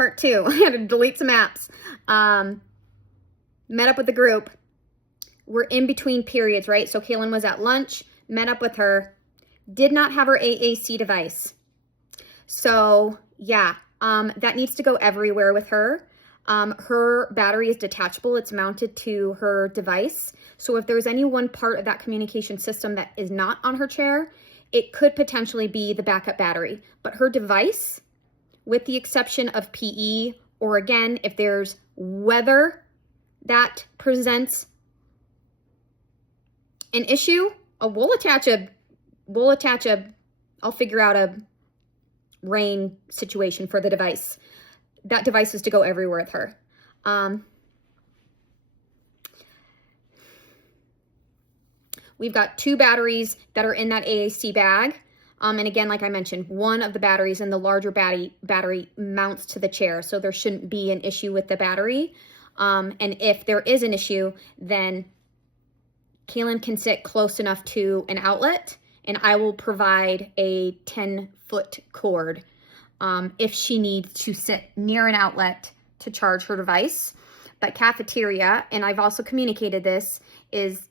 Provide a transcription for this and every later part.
part 2. I had to delete some apps. Met up with the group. We're in between periods, right? So Kaylin was at lunch, met up with her, did not have her AAC device. So yeah, that needs to go everywhere with her. Her battery is detachable. It's mounted to her device. So if there's any one part of that communication system that is not on her chair, it could potentially be the backup battery. But her device, with the exception of PE, or again, if there's weather that presents an issue, I'll figure out a rain situation for the device. That device is to go everywhere with her. We've got 2 batteries that are in that AAC bag. And again, like I mentioned, one of the batteries in the larger battery mounts to the chair, so there shouldn't be an issue with the battery. And if there is an issue, then Kaylin can sit close enough to an outlet, and I will provide a 10-foot cord if she needs to sit near an outlet to charge her device. But cafeteria, and I've also communicated this, is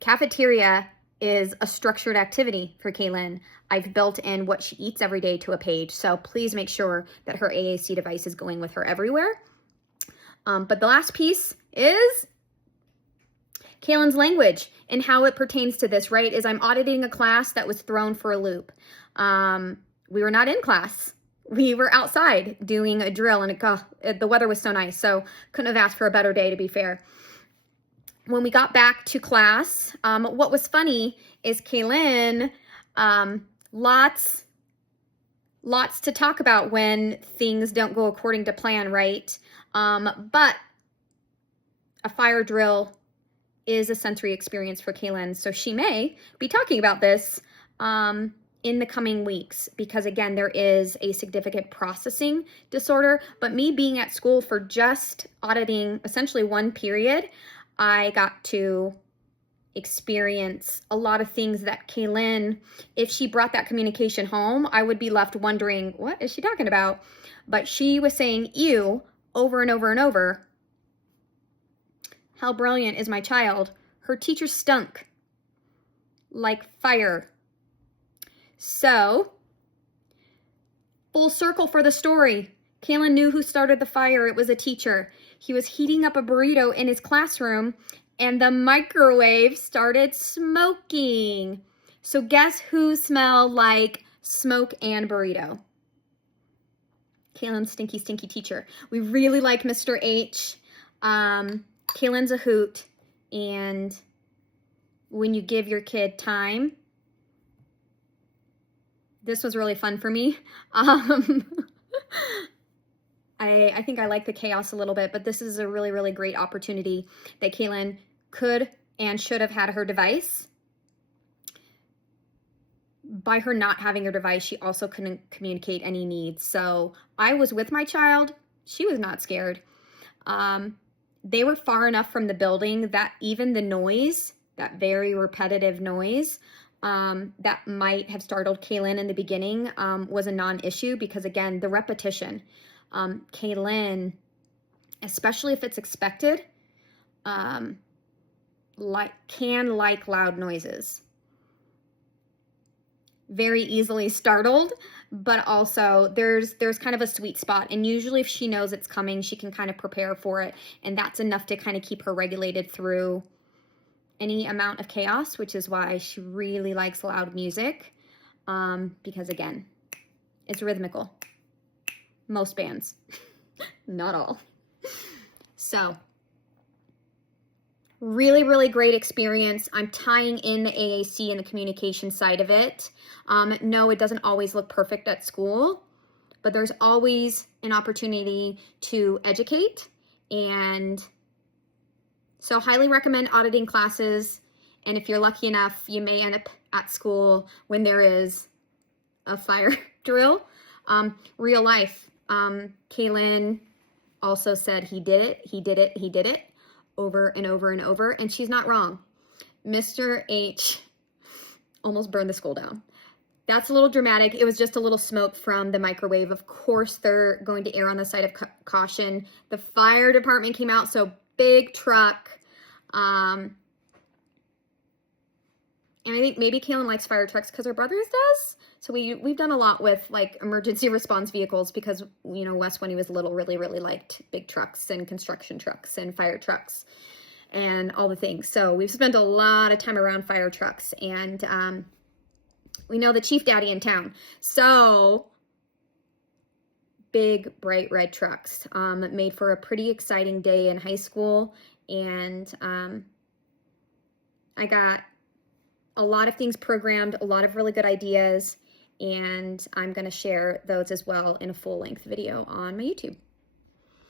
cafeteria is a structured activity for Kaylin. I've built in what she eats every day to a page, so please make sure that her AAC device is going with her everywhere. But the last piece is Kaylin's language and how it pertains to this, right? Is I'm auditing a class that was thrown for a loop. We were not in class. We were outside doing a drill, and the weather was so nice, so couldn't have asked for a better day, to be fair. When we got back to class, what was funny is Kaylin, lots to talk about when things don't go according to plan, right? But a fire drill is a sensory experience for Kaylin, so she may be talking about this in the coming weeks, because again, there is a significant processing disorder. But me being at school for just auditing essentially one period, I got to experience a lot of things that Kaylin, if she brought that communication home, I would be left wondering, what is she talking about? But she was saying ew over and over and over. How brilliant is my child? Her teacher stunk like fire. So, full circle for the story. Kaylin knew who started the fire. It was a teacher. He was heating up a burrito in his classroom, and the microwave started smoking. So guess who smelled like smoke and burrito? Kaylin's stinky, stinky teacher. We really like Mr. H. Kaylin's a hoot, and when you give your kid time, this was really fun for me. I think I like the chaos a little bit, but this is a really, really great opportunity that Kaylin could and should have had her device. By her not having her device, she also couldn't communicate any needs. So I was with my child. She was not scared. They were far enough from the building that even the noise, that very repetitive noise, that might have startled Kaylin in the beginning, was a non-issue, because again, the repetition. Kaylin, especially if it's expected, can like loud noises. Very easily startled, but also there's kind of a sweet spot. And usually if she knows it's coming, she can kind of prepare for it. And that's enough to kind of keep her regulated through any amount of chaos, which is why she really likes loud music. Because again, it's rhythmical. Most bands, not all. So, really, really great experience. I'm tying in the AAC and the communication side of it. No, it doesn't always look perfect at school, but there's always an opportunity to educate. And so highly recommend auditing classes. And if you're lucky enough, you may end up at school when there is a fire drill. Real life. Kaylin also said he did it over and over and over, and she's not wrong. Mr. H almost burned the school down. That's a little dramatic. It was just a little smoke from the microwave. Of course, they're going to err on the side of caution. The fire department came out, so big truck. And I think maybe Kaylin likes fire trucks because her brothers does. So we've done a lot with like emergency response vehicles because, you know, Wes, when he was little, really liked big trucks and construction trucks and fire trucks and all the things. So we've spent a lot of time around fire trucks, and we know the chief daddy in town. So big, bright red trucks, made for a pretty exciting day in high school. And I got a lot of things programmed, a lot of really good ideas, and I'm going to share those as well in a full-length video on my YouTube.